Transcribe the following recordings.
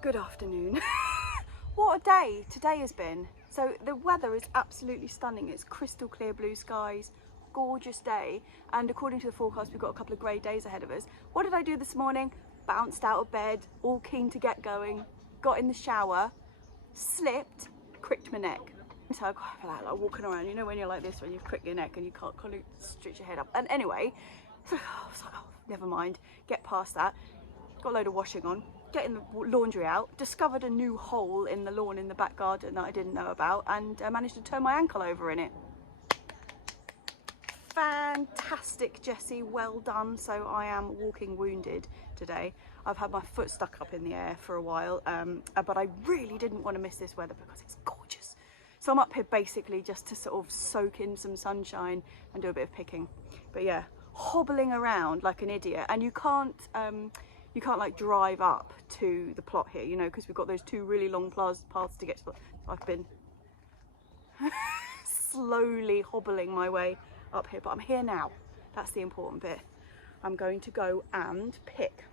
Good afternoon. What a day today has been. So the weather is absolutely stunning. It's crystal clear blue skies, gorgeous day, and according to the forecast we've got a couple of grey days ahead of us. What did I do this morning? Bounced out of bed, all keen to get going, got in the shower, slipped, cricked my neck. So I got like walking around, you know when you're like this, when you've cricked your neck and you can't stretch your head up. And anyway, I was like, oh, never mind, get past that. Got a load of washing on, getting the laundry out, discovered a new hole in the lawn in the back garden that I didn't know about, and managed to turn my ankle over in it. Fantastic, Jessie, well done. So I am walking wounded today. I've had my foot stuck up in the air for a while, but I really didn't want to miss this weather because it's gorgeous. So I'm up here basically just to sort of soak in some sunshine and do a bit of picking. But yeah, hobbling around like an idiot, and you can't like drive up to the plot here, you know, because we've got those two really long paths to get to the plot. So I've been slowly hobbling my way up here, but I'm here now. That's the important bit. I'm going to go and pick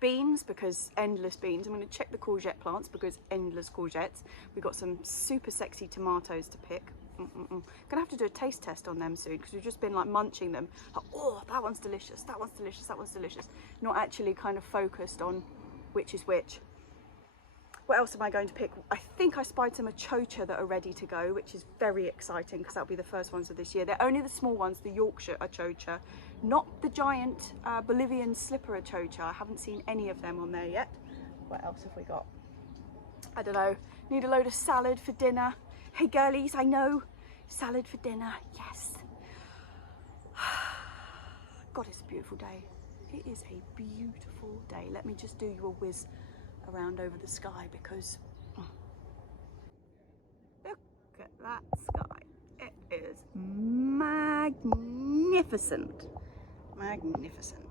beans, because endless beans. I'm going to check the courgette plants because endless courgettes. We've got some super sexy tomatoes to pick. Gonna have to do a taste test on them soon because we've just been like munching them. Like, oh, that one's delicious, that one's delicious, that one's delicious. Not actually kind of focused on which is which. What else am I going to pick? I think I spied some achocha that are ready to go, which is very exciting because that'll be the first ones of this year. They're only the small ones, the Yorkshire achocha, not the giant Bolivian slipper achocha. I haven't seen any of them on there yet. What else have we got? I don't know. Need a load of salad for dinner. Hey girlies, I know. Salad for dinner, yes. God, it's a beautiful day. It is a beautiful day. Let me just do you a whiz around over the sky because look at that sky. It is magnificent. Magnificent.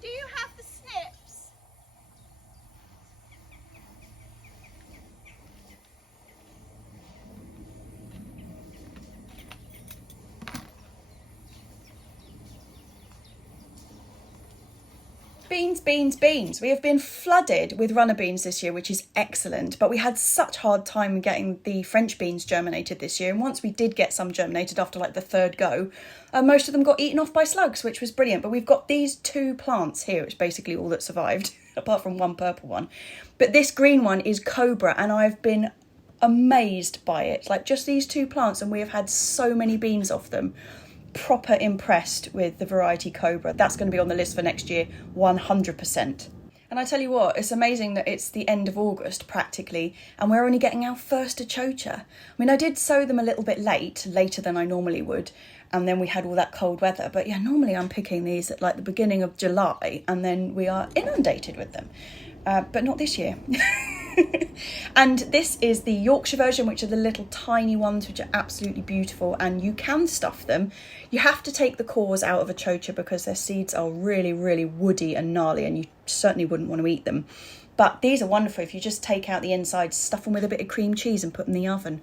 Do you have the snips? Beans, beans, beans. We have been flooded with runner beans this year, which is excellent, but we had such hard time getting the French beans germinated this year, and once we did get some germinated after like the third go, most of them got eaten off by slugs, which was brilliant. But we've got these two plants here, which is basically all that survived, apart from one purple one. But this green one is Cobra, and I've been amazed by it. Like just these two plants, and we have had so many beans off them. Proper impressed with the variety Cobra. That's going to be on the list for next year, 100%. And I tell you what, it's amazing that it's the end of August practically, and we're only getting our first achocha. I mean, I did sow them a little bit later than I normally would, and then we had all that cold weather. But yeah, normally I'm picking these at like the beginning of July, and then we are inundated with them. But not this year. And this is the Yorkshire version, which are the little tiny ones, which are absolutely beautiful, and you can stuff them. You have to take the cores out of a chocha because their seeds are really, really woody and gnarly, and you certainly wouldn't want to eat them. But these are wonderful if you just take out the inside, stuff them with a bit of cream cheese and put them in the oven.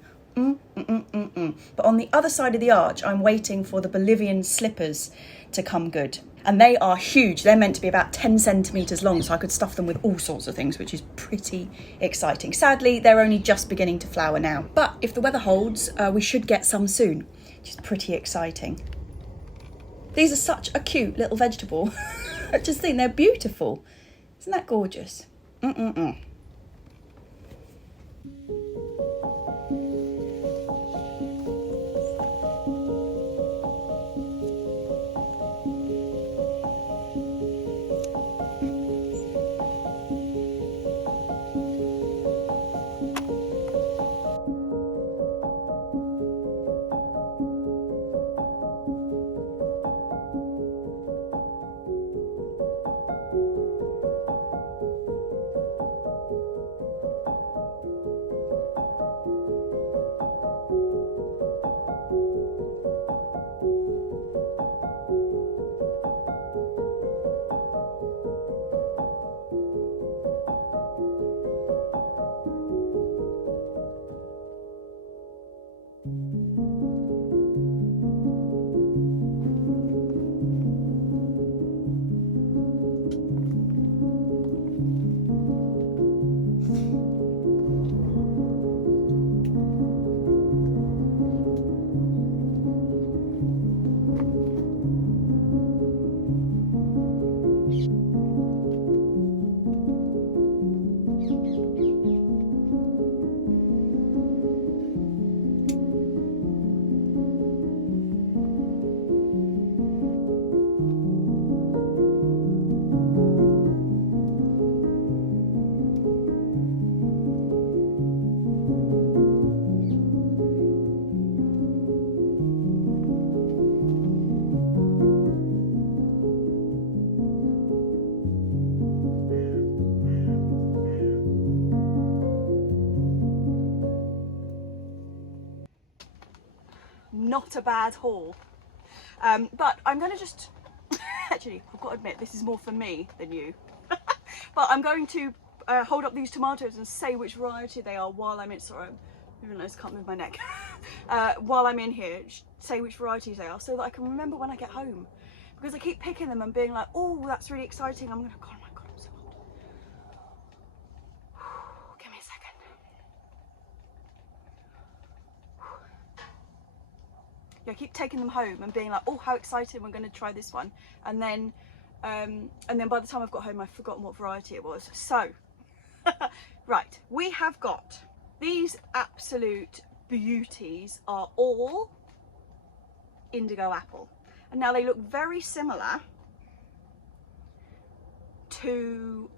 But on the other side of the arch, I'm waiting for the Bolivian slippers to come good. And they are huge. They're meant to be about 10 centimetres long, so I could stuff them with all sorts of things, which is pretty exciting. Sadly, they're only just beginning to flower now. But if the weather holds, we should get some soon, which is pretty exciting. These are such a cute little vegetable. I just think they're beautiful. Isn't that gorgeous? Not a bad haul, but I'm going to just actually, I've got to admit, this is more for me than you. But I'm going to hold up these tomatoes and say which variety they are while I'm in. Sorry, I realise I can't move my neck. While I'm in here, say which varieties they are, so that I can remember when I get home, because I keep picking them and being like, oh, that's really exciting. I'm going to, oh my god, I'm so old. Give me a second. Yeah, I keep taking them home and being like, oh, how exciting, we're going to try this one. And then by the time I've got home, I've forgotten what variety it was. So, right, we have got these absolute beauties are all indigo apple. And now they look very similar to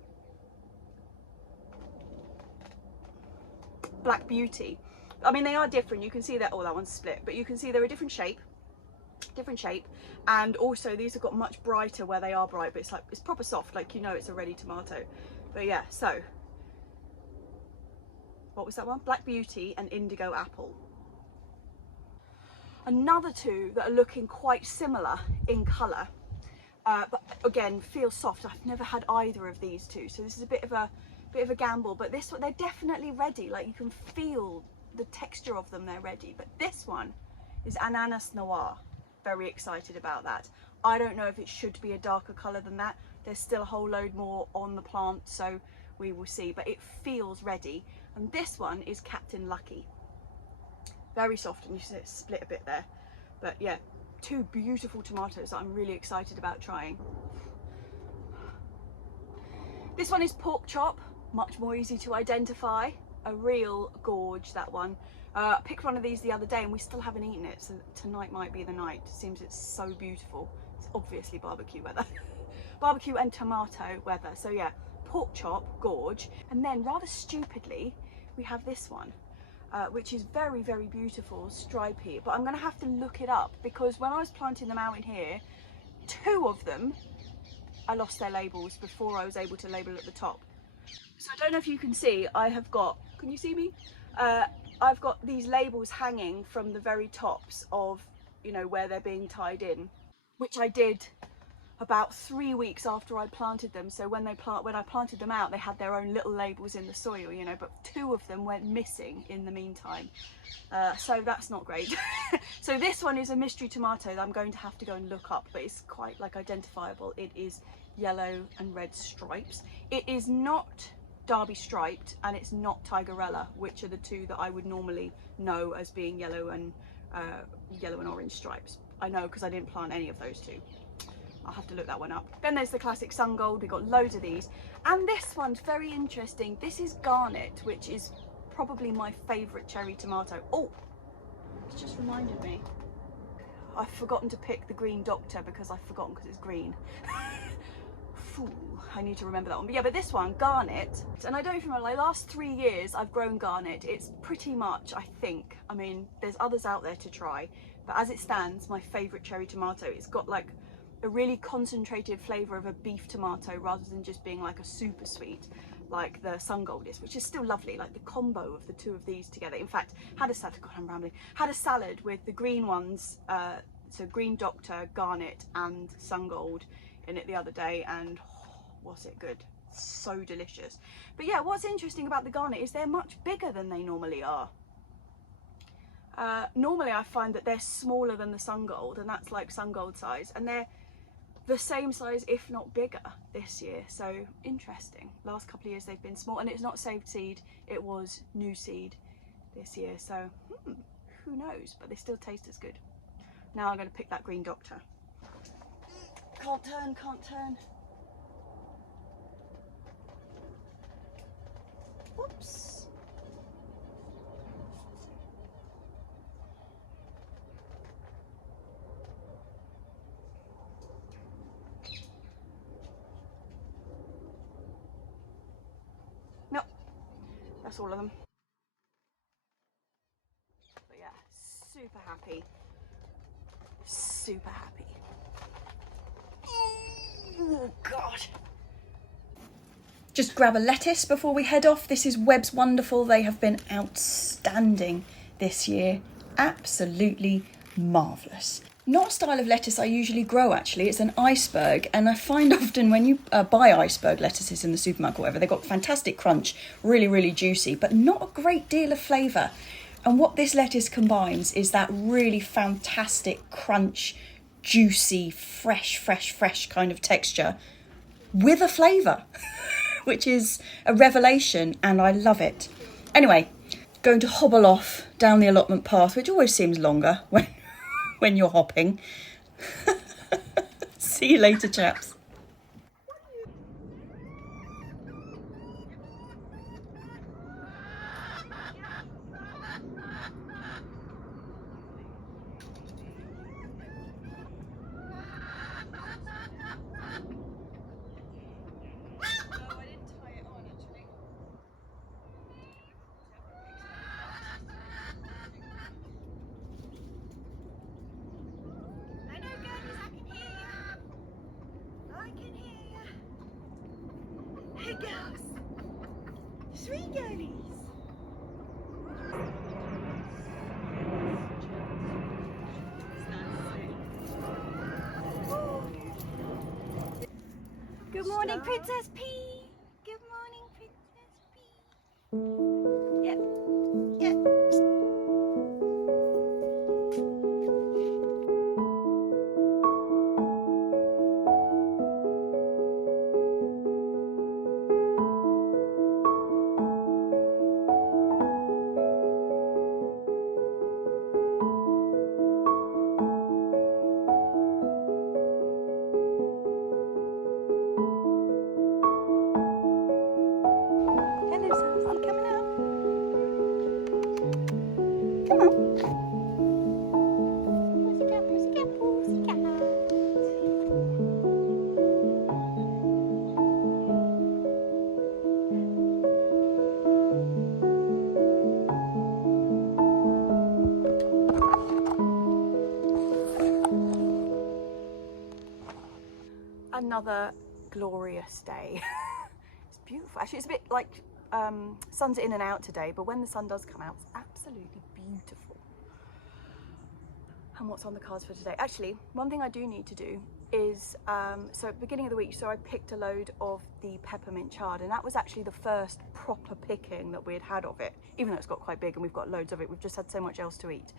Black Beauty. I mean, they are different. You can see that, oh, that one's split, but you can see they're a different shape, and also these have got much brighter where they are bright, but it's like, it's proper soft, like, you know, it's a ready tomato. But yeah, so what was that one? Black Beauty and Indigo Apple. Another two that are looking quite similar in colour, but again feel soft. I've never had either of these two, so this is a bit of a gamble. But this one, they're definitely ready. Like, you can feel the texture of them, they're ready. But this one is Ananas Noir. Very excited about that. I don't know if it should be a darker colour than that. There's still a whole load more on the plant, so we will see, but it feels ready. And this one is Captain Lucky. Very soft, and you see it split a bit there. But yeah, two beautiful tomatoes that I'm really excited about trying. This one is Pork Chop, much more easy to identify. A real gorge, that one. I picked one of these the other day and we still haven't eaten it, so tonight might be the night. It seems it's so beautiful. It's obviously barbecue weather. Barbecue and tomato weather. So yeah, Pork Chop, gorge. And then rather stupidly, we have this one, which is very, very beautiful, stripy. But I'm going to have to look it up, because when I was planting them out in here, two of them, I lost their labels before I was able to label at the top. So I don't know if you can see, I have got, can you see me? I've got these labels hanging from the very tops of, you know, where they're being tied in, which I did about 3 weeks after I planted them. So when I planted them out, they had their own little labels in the soil, you know, but 2 of them went missing in the meantime. So that's not great. So this one is a mystery tomato that I'm going to have to go and look up, but it's quite like identifiable. It is yellow and red stripes. It is not Derby striped, and it's not Tigerella, which are the 2 that I would normally know as being yellow and orange stripes. I know because I didn't plant any of those 2. I'll have to look that one up. Then there's the classic sun gold. We've got loads of these, and this one's very interesting. This is garnet, which is probably my favourite cherry tomato. Oh, it's just reminded me, I've forgotten to pick the green doctor because I've forgotten because it's green. I need to remember that one. But yeah, but this one, garnet, and I don't even remember, like last 3 years I've grown garnet. It's pretty much, I think, I mean, there's others out there to try, but as it stands, my favourite cherry tomato. It's got like a really concentrated flavour of a beef tomato rather than just being like a super sweet like the sun gold is, which is still lovely. Like the combo of the 2 of these together. In fact, had a salad, God, I'm rambling, had a salad with the green ones, so green doctor, garnet and sun gold in it the other day, and was it good? So delicious. But yeah, what's interesting about the garnet is they're much bigger than they normally are. Normally I find that they're smaller than the sun gold, and that's like sun gold size, and they're the same size if not bigger this year. So interesting. Last couple of years they've been small, and it's not saved seed, it was new seed this year, so who knows, but they still taste as good. Now I'm going to pick that green doctor. Can't turn, can't turn. Whoops. Nope, that's all of them. But yeah, super happy. Super happy. Oh God. Just grab a lettuce before we head off. This is Webb's Wonderful. They have been outstanding this year. Absolutely marvellous. Not a style of lettuce I usually grow, actually. It's an iceberg, and I find often when you buy iceberg lettuces in the supermarket or whatever, they've got fantastic crunch, really, really juicy, but not a great deal of flavour. And what this lettuce combines is that really fantastic crunch, juicy, fresh kind of texture with a flavour, which is a revelation, and I love it. Anyway, going to hobble off down the allotment path, which always seems longer when you're hopping. See you later, chaps. Hey girls, sweet girlies. Good morning, Princess P. Good morning, Princess P. Yeah, yeah. Another glorious day. It's beautiful. Actually, it's a bit like sun's in and out today, but when the sun does come out, it's absolutely beautiful. And what's on the cards for today? Actually, one thing I do need to do is, so at the beginning of the week, so I picked a load of the peppermint chard, and that was actually the first proper picking that we had had of it, even though it's got quite big and we've got loads of it. We've just had so much else to eat.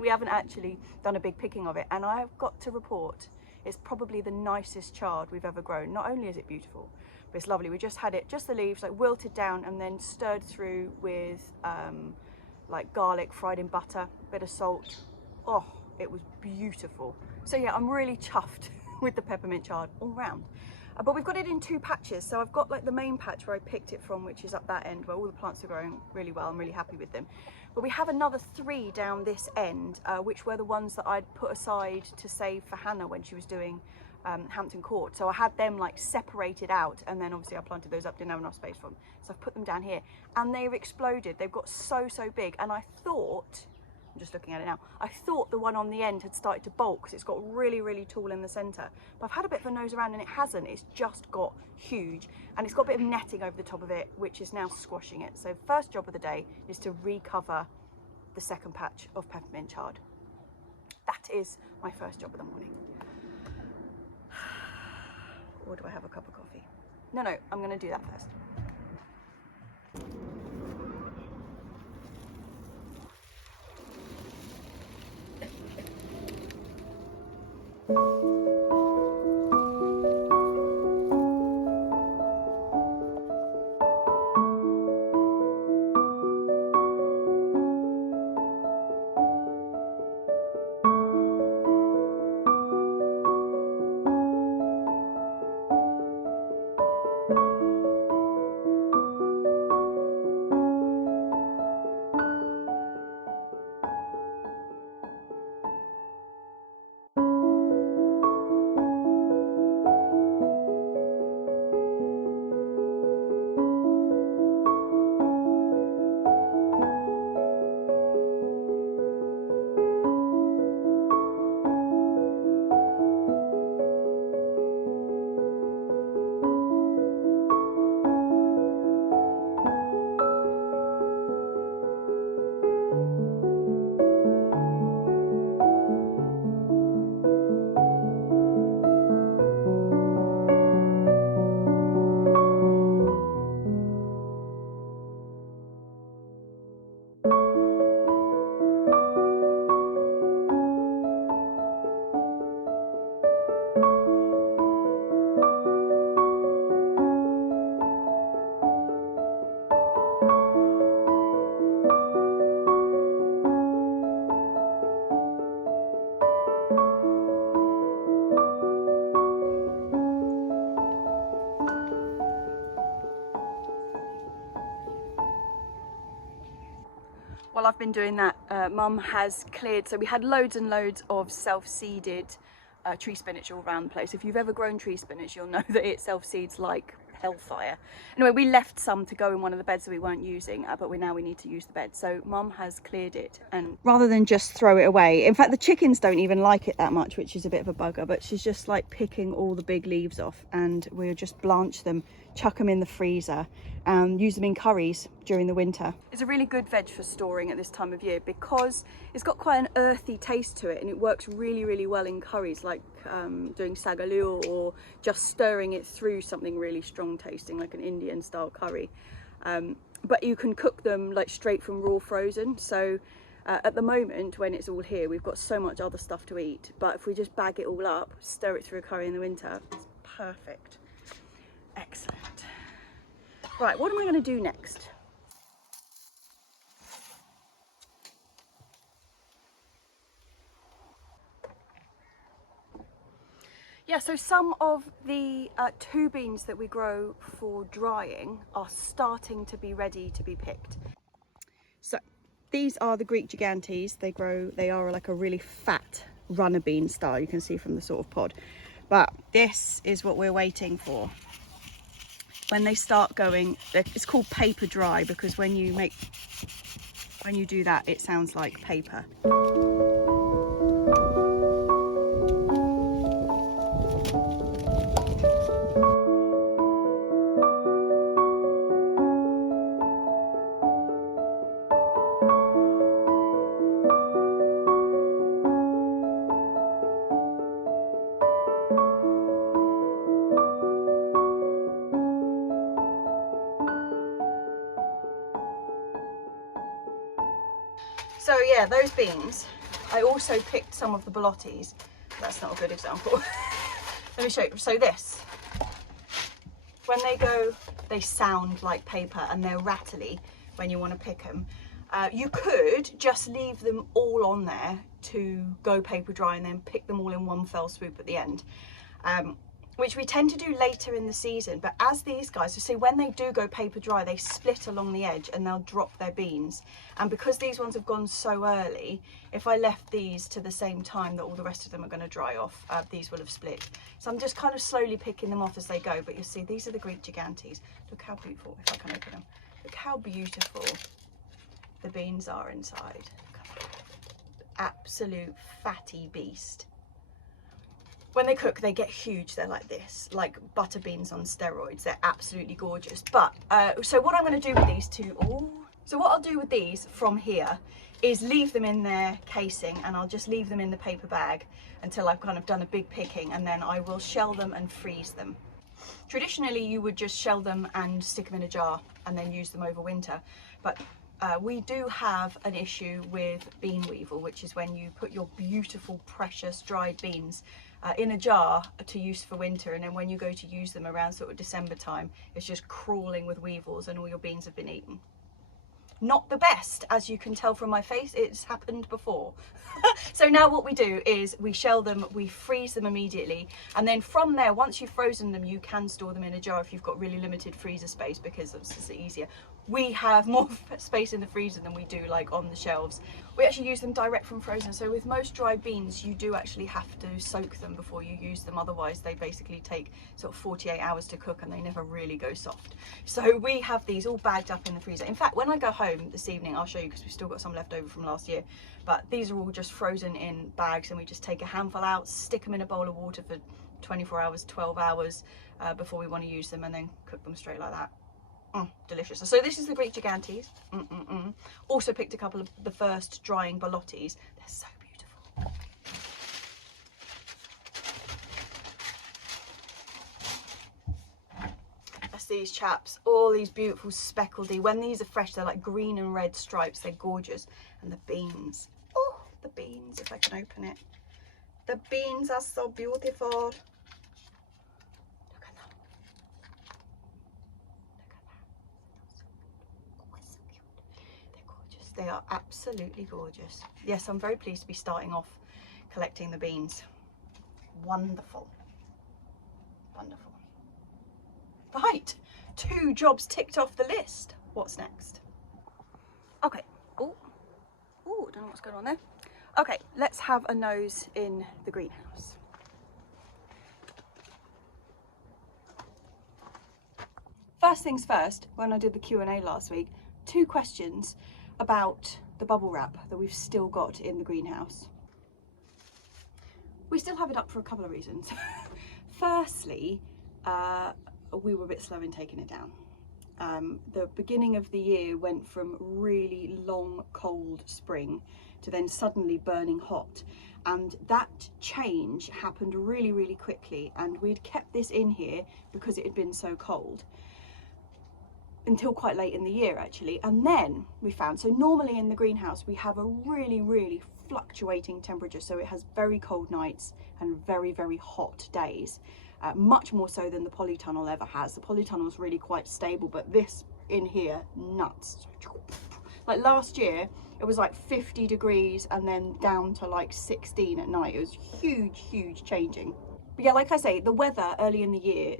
We haven't actually done a big picking of it, and I've got to report it's probably the nicest chard we've ever grown. Not only is it beautiful, but it's lovely. We just had it, just the leaves, like wilted down and then stirred through with like garlic fried in butter, bit of salt. Oh, it was beautiful. So yeah, I'm really chuffed with the peppermint chard all round. But we've got it in 2 patches. So I've got like the main patch where I picked it from, which is up that end where all the plants are growing really well. I'm really happy with them. But we have another 3 down this end, which were the ones that I'd put aside to save for Hannah when she was doing Hampton Court. So I had them like separated out, and then obviously I planted those up, didn't have enough space for them. So I've put them down here, and they've exploded. They've got so big, and I thought, I'm just looking at it now, I thought the one on the end had started to bulk because it's got really tall in the centre. But I've had a bit of a nose around and it hasn't. It's just got huge, and it's got a bit of netting over the top of it, which is now squashing it. So first job of the day is to recover the second patch of peppermint chard. That is my first job of the morning. Or do I have a cup of coffee? No, I'm going to do that first. While I've been doing that, Mum has cleared, so we had loads and loads of self-seeded tree spinach all around the place. If you've ever grown tree spinach, you'll know that it self-seeds like hellfire. Anyway, we left some to go in one of the beds that we weren't using, but we need to use the bed. So Mum has cleared it, and rather than just throw it away, in fact the chickens don't even like it that much, which is a bit of a bugger, but she's just like picking all the big leaves off, and we'll just blanch them, chuck them in the freezer, and use them in curries during the winter. It's a really good veg for storing at this time of year because it's got quite an earthy taste to it, and it works really well in curries, like doing sagaloo or just stirring it through something really strong tasting like an Indian style curry. But you can cook them like straight from raw frozen. So at the moment when it's all here, we've got so much other stuff to eat, but if we just bag it all up, stir it through a curry in the winter, it's perfect. Excellent. Right, what am I going to do next? Yeah, so some of the 2 beans that we grow for drying are starting to be ready to be picked. So these are the Greek gigantes. They are like a really fat runner bean style, you can see from the sort of pod. But this is what we're waiting for. When they start going, it's called paper dry because when you do that, it sounds like paper. yeah, those beans. I also picked some of the ballottis. That's not a good example. Let me show you. So this, when they go, they sound like paper and they're rattly when you want to pick them. You could just leave them all on there to go paper dry and then pick them all in one fell swoop at the end, which we tend to do later in the season. But as these guys, so see, when they do go paper dry, they split along the edge and they'll drop their beans. And because these ones have gone so early, if I left these to the same time that all the rest of them are going to dry off, these will have split. So I'm just kind of slowly picking them off as they go. But you'll see, these are the Greek gigantes. Look how beautiful, if I can open them. Look how beautiful the beans are inside. Absolute fatty beast. When they cook, they get huge. They're like this, like butter beans on steroids. They're absolutely gorgeous. But so what I'm going to do with these two, so what I'll do with these from here is leave them in their casing, and I'll just leave them in the paper bag until I've kind of done a big picking, and then I will shell them and freeze them. Traditionally, you would just shell them and stick them in a jar and then use them over winter. But we do have an issue with bean weevil, which is when you put your beautiful, precious dried beans in a jar to use for winter, and then when you go to use them around sort of December time, it's just crawling with weevils and all your beans have been eaten. Not the best, as you can tell from my face. It's happened before. So now what we do is we shell them, we freeze them immediately, and then from there, once you've frozen them, you can store them in a jar if you've got really limited freezer space, because it's just easier. We have more space in the freezer than we do like on the shelves. We actually use them direct from frozen. So with most dried beans, you do actually have to soak them before you use them. Otherwise, they basically take sort of 48 hours to cook and they never really go soft. So we have these all bagged up in the freezer. In fact, when I go home this evening, I'll show you, because we've still got some left over from last year. But these are all just frozen in bags, and we just take a handful out, stick them in a bowl of water for 24 hours, 12 hours before we want to use them, and then cook them straight like that. Delicious. So this is the Greek gigantes. Also picked a couple of the first drying ballottis. They're so beautiful. That's these chaps. All these beautiful speckledy. When these are fresh, they're like green and red stripes. They're gorgeous. And the beans. Oh, the beans, if I can open it. The beans are so beautiful. They are absolutely gorgeous. Yes, I'm very pleased to be starting off collecting the beans. Wonderful. Wonderful. Right, 2 jobs ticked off the list. What's next? Okay. Oh, don't know what's going on there. Okay, let's have a nose in the greenhouse. First things first, when I did the Q&A last week, 2 questions about the bubble wrap that we've still got in the greenhouse. We still have it up for a couple of reasons. Firstly, we were a bit slow in taking it down. The beginning of the year went from really long, cold spring to then suddenly burning hot. And that change happened really, really quickly. And we'd kept this in here because it had been so cold, until quite late in the year actually. And then we found, so normally in the greenhouse we have a really, really fluctuating temperature, so it has very cold nights and very, very hot days, much more so than the polytunnel ever has. The polytunnel is really quite stable, but this in here, nuts. Like last year it was like 50 degrees and then down to like 16 at night. It was huge changing. But yeah, like I say, the weather early in the year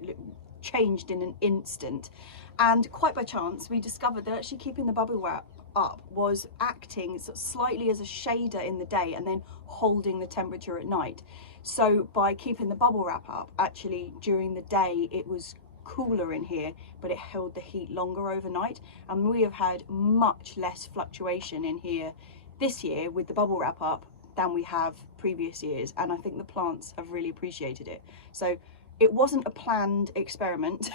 changed in an instant. And quite by chance, we discovered that actually keeping the bubble wrap up was acting sort of slightly as a shader in the day and then holding the temperature at night. So by keeping the bubble wrap up, actually during the day it was cooler in here, but it held the heat longer overnight. And we have had much less fluctuation in here this year with the bubble wrap up than we have previous years. And I think the plants have really appreciated it. So it wasn't a planned experiment.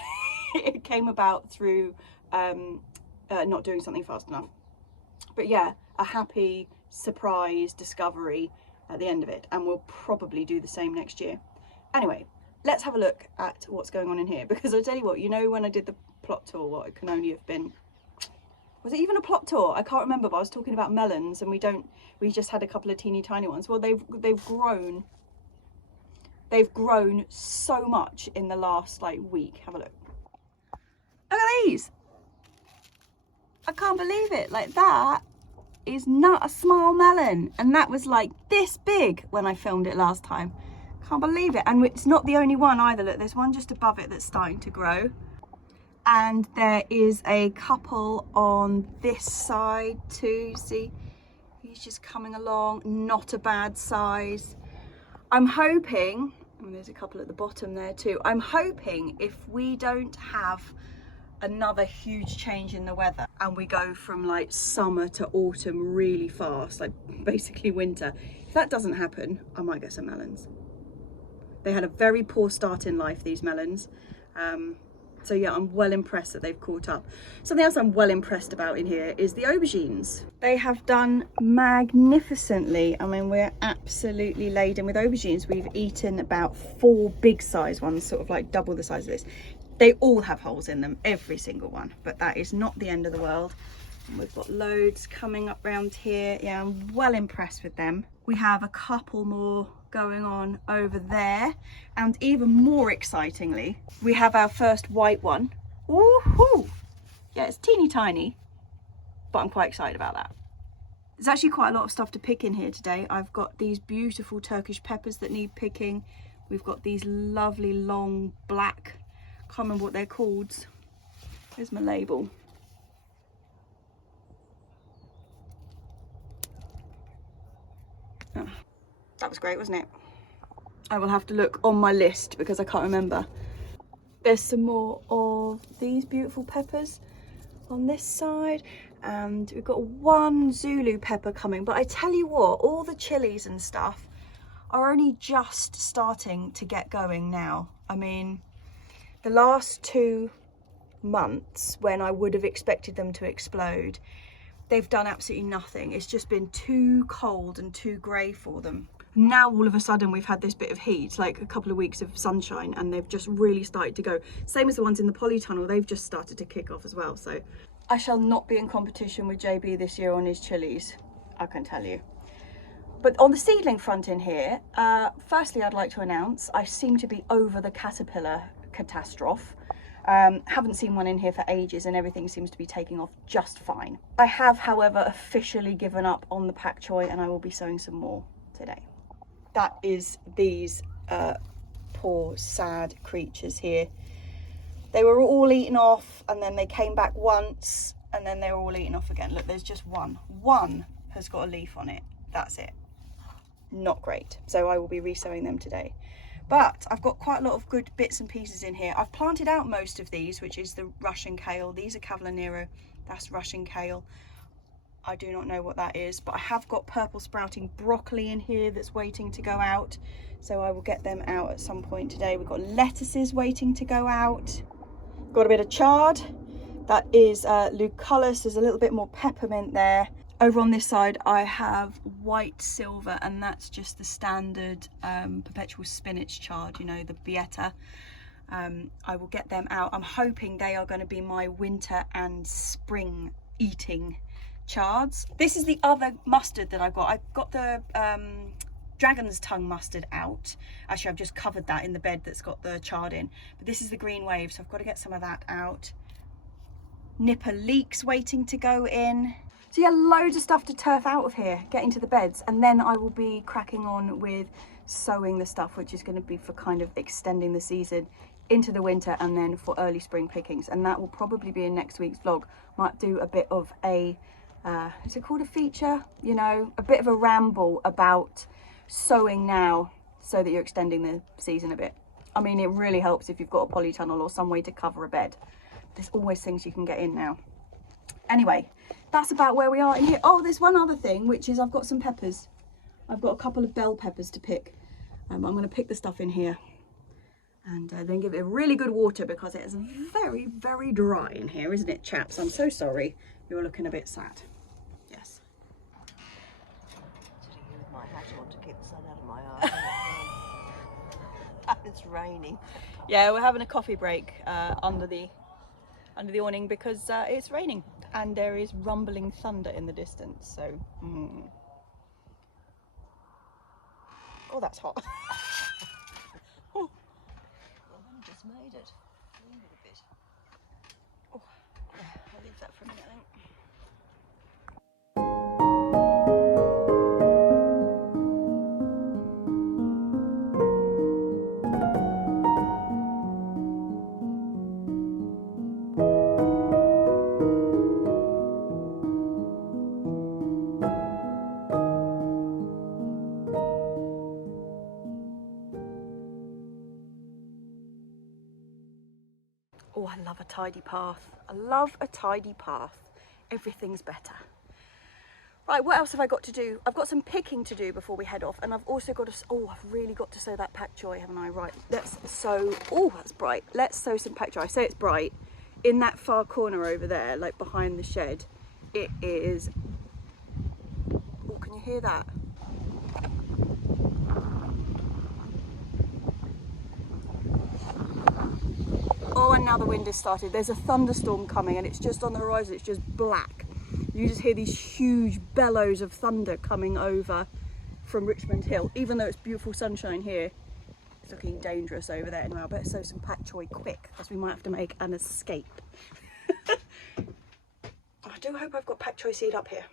It came about through not doing something fast enough. But yeah, a happy surprise discovery at the end of it, and we'll probably do the same next year. Anyway, let's have a look at what's going on in here, because I tell you what, you know, when I did the plot tour, what it can only have been, Was it even a plot tour? I can't remember, but I was talking about melons and we just had a couple of teeny tiny ones. Well, they've grown so much in the last like week. Have a look. Look at these. I can't believe it. Like, that is not a small melon, and that was like this big when I filmed it last time. Can't believe it. And it's not the only one either. Look, there's one just above it that's starting to grow, and there is a couple on this side too. See, he's just coming along. Not a bad size. I'm hoping, and there's a couple at the bottom there too, I'm hoping if we don't have another huge change in the weather and we go from like summer to autumn really fast, like basically winter, if that doesn't happen, I might get some melons. They had a very poor start in life, these melons. So yeah, I'm well impressed that they've caught up. Something else I'm well impressed about in here is the aubergines. They have done magnificently. I mean, we're absolutely laden with aubergines. We've eaten about 4 big size ones, sort of like double the size of this. They all have holes in them, every single one, but that is not the end of the world. And we've got loads coming up round here. Yeah, I'm well impressed with them. We have a couple more going on over there, and even more excitingly, we have our first white one. Woohoo! Yeah, it's teeny tiny, but I'm quite excited about that. There's actually quite a lot of stuff to pick in here today. I've got these beautiful Turkish peppers that need picking. We've got these lovely long black, can't remember what they're called. Here's my label. Oh, that was great, wasn't it? I will have to look on my list because I can't remember. There's some more of these beautiful peppers on this side, and we've got one Zulu pepper coming. But I tell you what, all the chilies and stuff are only just starting to get going now. I mean, the last 2 months when I would have expected them to explode, they've done absolutely nothing. It's just been too cold and too grey for them. Now all of a sudden we've had this bit of heat, like a couple of weeks of sunshine, and they've just really started to go. Same as the ones in the polytunnel, they've just started to kick off as well. So I shall not be in competition with JB this year on his chilies, I can tell you. But on the seedling front in here, firstly I'd like to announce I seem to be over the caterpillar catastrophe. Haven't seen one in here for ages, and everything seems to be taking off just fine. I have, however, officially given up on the pak choi, and I will be sowing some more today. That is these poor sad creatures here. They were all eaten off, and then they came back once, and then they were all eaten off again. Look, there's just one. One has got a leaf on it. That's it. Not great. So I will be resowing them today. But I've got quite a lot of good bits and pieces in here. I've planted out most of these, which is the Russian kale. These are Cavolo Nero. That's Russian kale. I do not know what that is, but I have got purple sprouting broccoli in here that's waiting to go out. So I will get them out at some point today. We've got lettuces waiting to go out. Got a bit of chard. That is lucullus. There's a little bit more peppermint there. Over on this side, I have white silver, and that's just the standard perpetual spinach chard, you know, the Bieta. I will get them out. I'm hoping they are going to be my winter and spring eating chards. This is the other mustard that I've got. I've got the dragon's tongue mustard out. Actually, I've just covered that in the bed that's got the chard in. But this is the green wave, so I've got to get some of that out. Nipper leeks waiting to go in. So yeah, loads of stuff to turf out of here, get into the beds, and then I will be cracking on with sowing the stuff, which is going to be for kind of extending the season into the winter and then for early spring pickings. And that will probably be in next week's vlog. Might do a bit of a, is it called a feature? You know, a bit of a ramble about sowing now so that you're extending the season a bit. I mean, it really helps if you've got a polytunnel or some way to cover a bed. There's always things you can get in now. Anyway, that's about where we are in here. Oh, there's one other thing, which is I've got some peppers. I've got a couple of bell peppers to pick. I'm going to pick the stuff in here and then give it a really good water, because it is very, very dry in here, isn't it, chaps? I'm so sorry. You're looking a bit sad. Yes. Sitting here with my hat on to keep the sun out of my eyes. It's raining. Yeah, we're having a coffee break under the awning because it's raining. and there is rumbling thunder in the distance, so oh, that's hot. Oh. Well, I just made it. Leave it a bit. Oh, yeah, I'll leave that for a minute, I think. Oh, I love a tidy path. I love a tidy path. Everything's better. Right, what else have I got to do? I've got some picking to do before we head off, and I've also got to, oh, I've really got to sow that pak choi, haven't I? Right, let's sow, oh, that's bright. Let's sow some pak choi. I say it's bright. In that far corner over there, like behind the shed, it is, oh, can you hear that? Oh, and now the wind has started. There's a thunderstorm coming and it's just on the horizon. It's just black. You just hear these huge bellows of thunder coming over from Richmond Hill. Even though it's beautiful sunshine here, it's looking dangerous over there. Anyway, I better sow some pak choi quick because we might have to make an escape. I do hope I've got pak choi seed up here.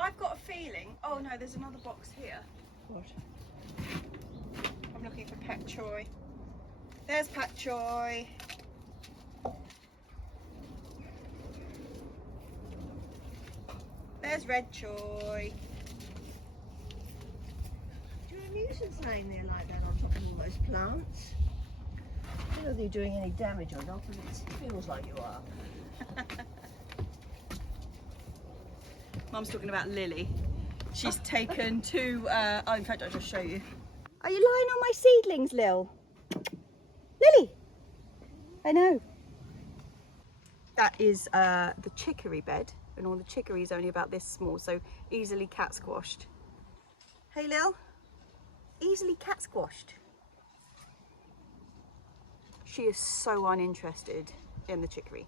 I've got a feeling, oh no, there's another box here. What? I'm looking for pak choi. There's pak choi. There's red choi. Do you a nuisance laying there like that on top of all those plants? I don't know if you're doing any damage or not, but it feels like you are. Mum's talking about Lily. She's taken two, oh, in fact, I'll just show you. Are you lying on my seedlings, Lil? Lily! I know. That is the chicory bed, and all the chicory is only about this small, so easily cat squashed. Hey, Lil. Easily cat squashed. She is so uninterested in the chicory.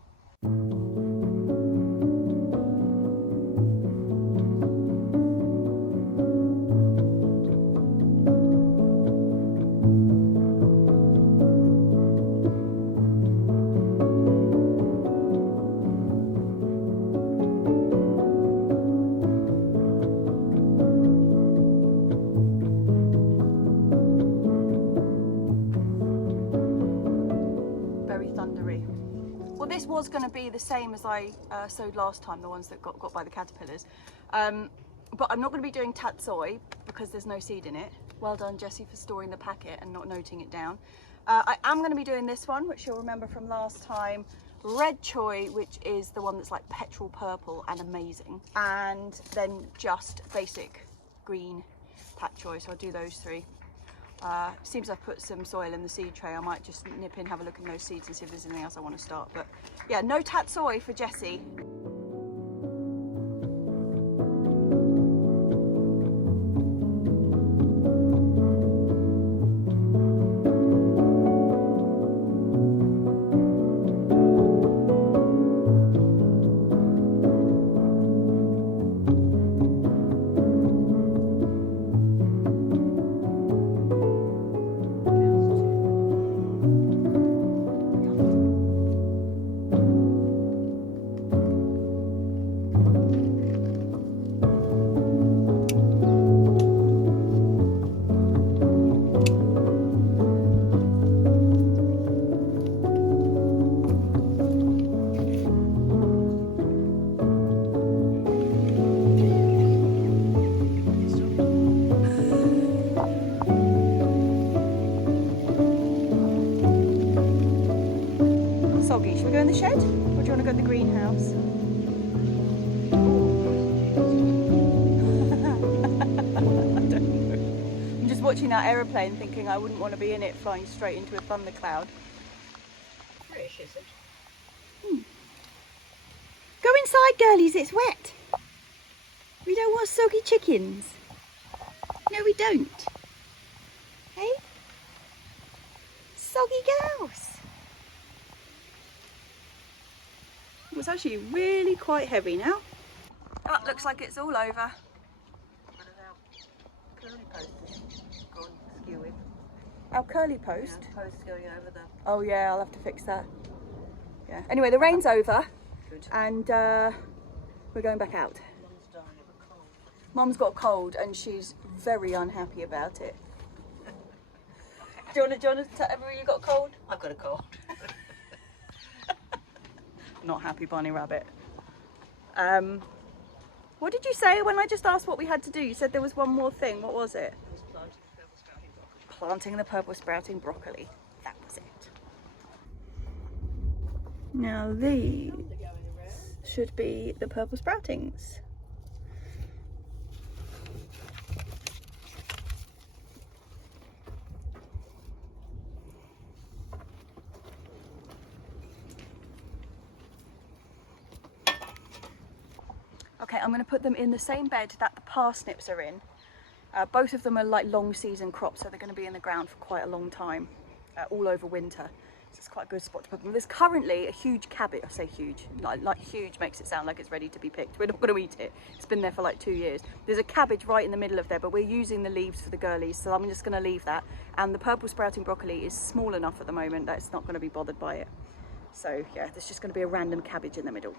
Was going to be the same as I sowed last time, the ones that got by the caterpillars, but I'm not going to be doing tatsoi because there's no seed in it. Well done, Jessie, for storing the packet and not noting it down. I am going to be doing this one, which you'll remember from last time, red choi, which is the one that's like petrol purple and amazing, and then just basic green pak choi. So I'll do those three. Seems I've put some soil in the seed tray. I might just nip in, have a look in those seeds and see if there's anything else I want to start. But yeah, no tatsoi for Jessie. soggy. Should we go in the shed? Or do you want to go in the greenhouse? I don't know. I'm just watching that aeroplane thinking I wouldn't want to be in it flying straight into a thundercloud. Fresh, is it? Go inside, girlies, it's wet. We don't want soggy chickens. No, we don't. Hey? Soggy girls. It's actually really quite heavy now. Oh, looks like it's all over. Curly post has gone skewing. Our curly post. Yeah, post going over the... Oh yeah, I'll have to fix that. Yeah. Anyway, the rain's over. Good. And we're going back out. Mum's dying of a cold. Mum's got a cold and she's very unhappy about it. Do you want to tell everyone you got a cold? I've got a cold. Not happy, Bunny Rabbit. What did you say when I just asked what we had to do? You said there was one more thing. What was it? I was planting the purple sprouting broccoli. Planting the purple sprouting broccoli. That was it. Now these should be the purple sproutings. Okay, I'm going to put them in the same bed that the parsnips are in. Both of them are like long season crops, so they're going to be in the ground for quite a long time, all over winter. So it's quite a good spot to put them. There's currently a huge cabbage. I say huge, like huge makes it sound like it's ready to be picked. We're not going to eat it. It's been there for like 2 years. There's a cabbage right in the middle of there, but we're using the leaves for the girlies, so I'm just going to leave that. And the purple sprouting broccoli is small enough at the moment that it's not going to be bothered by it. So yeah, there's just going to be a random cabbage in the middle.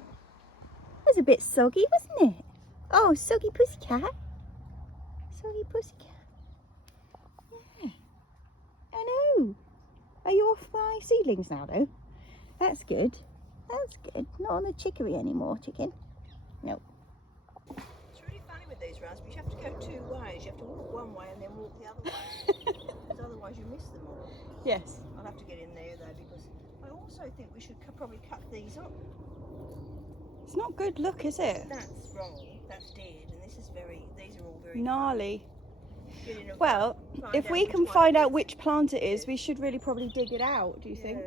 It was a bit soggy, wasn't it? Oh, soggy pussycat. Soggy pussycat. Yeah. I know. Are you off my seedlings now, though? That's good. That's good. Not on the chicory anymore, chicken. No. It's really funny with these raspberries. You have to go 2 ways. You have to walk one way and then walk the other way. Because otherwise you miss them all. Yes. I'll have to get in there, though, because I also think we should probably cut these up. It's not good look, is it? That's wrong. That's dead. And this is these are all very Gnarly. funny. Well, if we can find out which plant it is, we should really probably dig it out, do you think?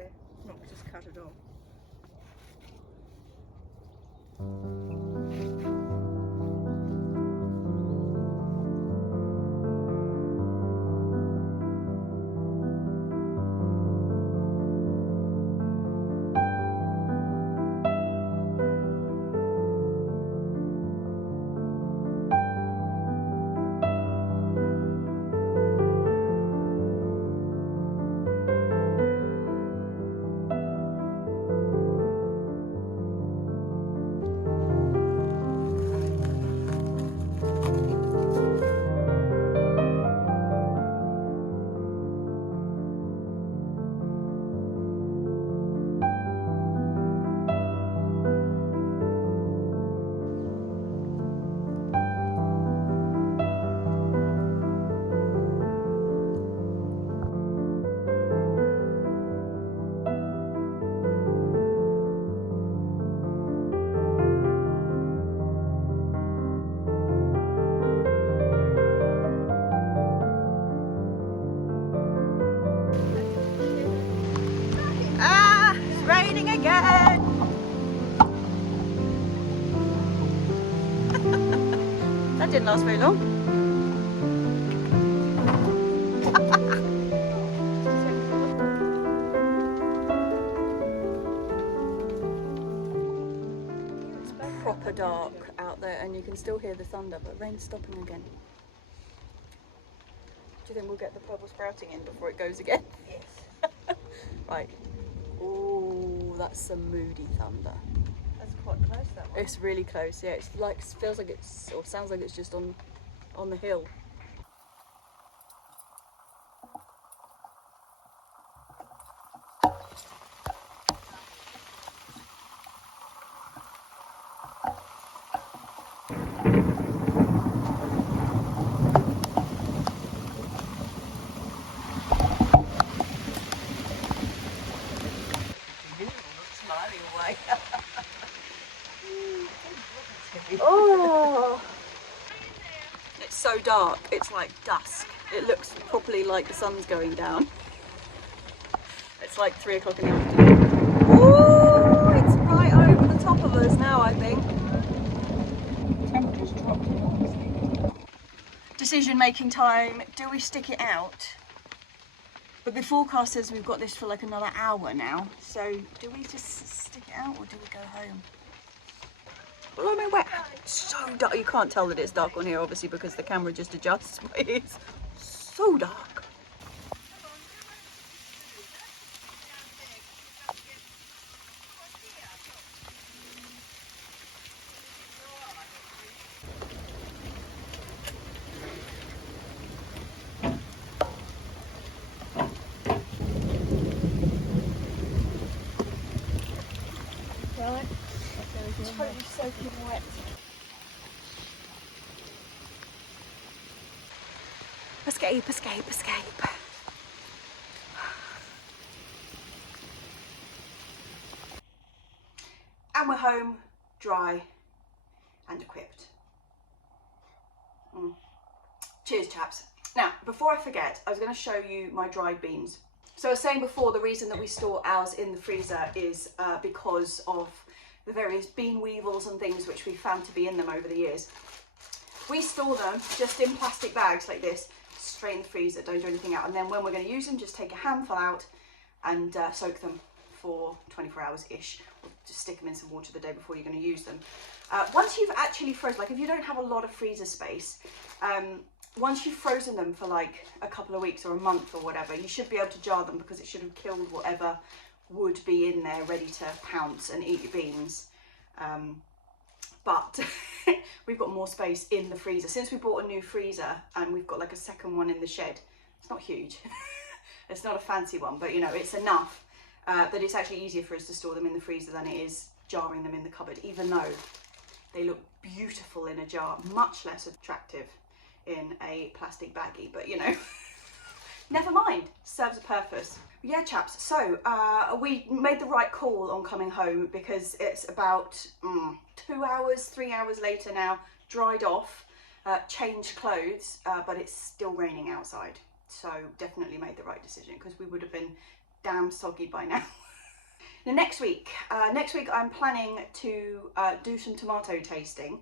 Not just cut it off. Raining again! That didn't last very long. It's proper dark out there and you can still hear the thunder, but rain's stopping again. Do you think we'll get the purple sprouting in before it goes again? Yes. Right. Oh, that's some moody thunder. That's quite close, that one. It's really close, yeah. It's like, feels like it's, or sounds like it's just on the hill. anyway. Oh, it's so dark. It's like dusk. It looks properly like the sun's going down. It's like 3 o'clock in the afternoon. Ooh, it's right over the top of us now, I think. Temperature's dropped enormously. Decision making time. Do we stick it out? But the forecast says we've got this for like another hour now. So do we just stick it out or do we go home? Well, I mean, it's so dark. You can't tell that it's dark on here, obviously, because the camera just adjusts. But it's so dark. Right. Totally soaking wet. Escape, escape, escape. And we're home, dry and equipped. Cheers, chaps. Now, before I forget, I was going to show you my dried beans. So I was saying before, the reason that we store ours in the freezer is because of the various bean weevils and things which we found to be in them over the years. We store them just in plastic bags like this, straight in the freezer, don't do anything out. And then when we're going to use them, just take a handful out and soak them for 24 hours-ish. Or just stick them in some water the day before you're going to use them. Once you've actually frozen, like if you don't have a lot of freezer space, once you've frozen them for like a couple of weeks or a month or whatever, you should be able to jar them because it should have killed whatever would be in there ready to pounce and eat your beans. But we've got more space in the freezer. Since we bought a new freezer and we've got like a second one in the shed, it's not huge. It's not a fancy one, but you know, it's enough that it's actually easier for us to store them in the freezer than it is jarring them in the cupboard, even though they look beautiful in a jar, much less attractive in a plastic baggie, but you know, never mind, serves a purpose. Yeah, chaps, so we made the right call on coming home because it's about 2 hours, 3 hours later now, dried off, changed clothes, but it's still raining outside. So definitely made the right decision because we would have been damn soggy by now. Now next week I'm planning to do some tomato tasting.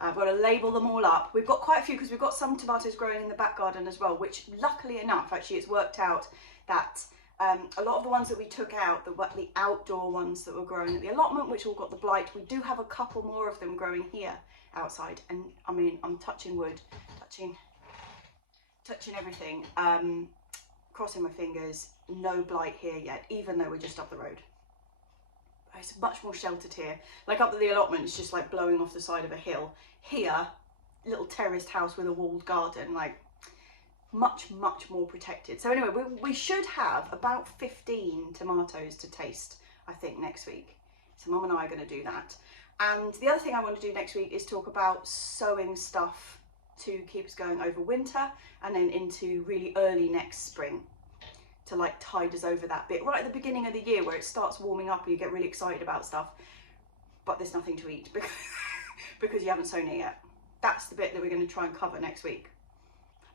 I've got to label them all up. We've got quite a few because we've got some tomatoes growing in the back garden as well, which luckily enough, actually it's worked out that a lot of the ones that we took out, the outdoor ones that were growing at the allotment, which all got the blight, we do have a couple more of them growing here outside. And I mean, I'm touching wood, touching everything, crossing my fingers, no blight here yet, even though we're just up the road. It's much more sheltered here. Like up at the allotment, it's just like blowing off the side of a hill. Here, little terraced house with a walled garden, like much more protected. So anyway, we should have about 15 tomatoes to taste, I think, next week. So Mum and I are going to do that. And the other thing I want to do next week is talk about sowing stuff to keep us going over winter and then into really early next spring, to like tide us over that bit right at the beginning of the year where it starts warming up and you get really excited about stuff, but there's nothing to eat because you haven't sown it yet. That's the bit that we're going to try and cover next week.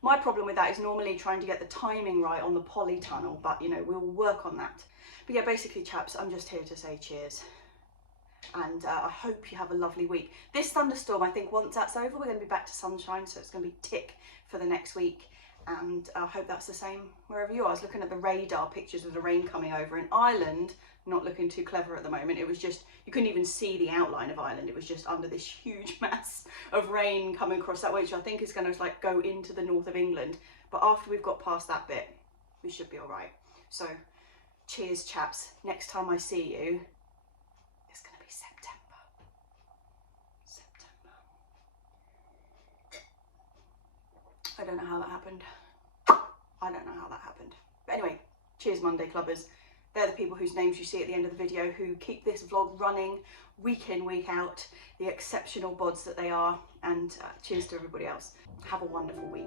My problem with that is normally trying to get the timing right on the polytunnel, but you know, we'll work on that. But yeah, basically chaps, I'm just here to say cheers. And I hope you have a lovely week. This thunderstorm, I think once that's over, we're going to be back to sunshine, so it's going to be tick for the next week. And I hope that's the same wherever you are. I was looking at the radar pictures of the rain coming over in Ireland, not looking too clever at the moment. It was just, you couldn't even see the outline of Ireland. It was just under this huge mass of rain coming across that way, which I think is going to like go into the north of England. But after we've got past that bit, we should be all right. So cheers chaps. Next time I see you, it's going to be September. I don't know how that happened. I don't know how that happened. But anyway, cheers Monday Clubbers. They're the people whose names you see at the end of the video who keep this vlog running week in, week out, the exceptional bods that they are. And cheers to everybody else. Have a wonderful week.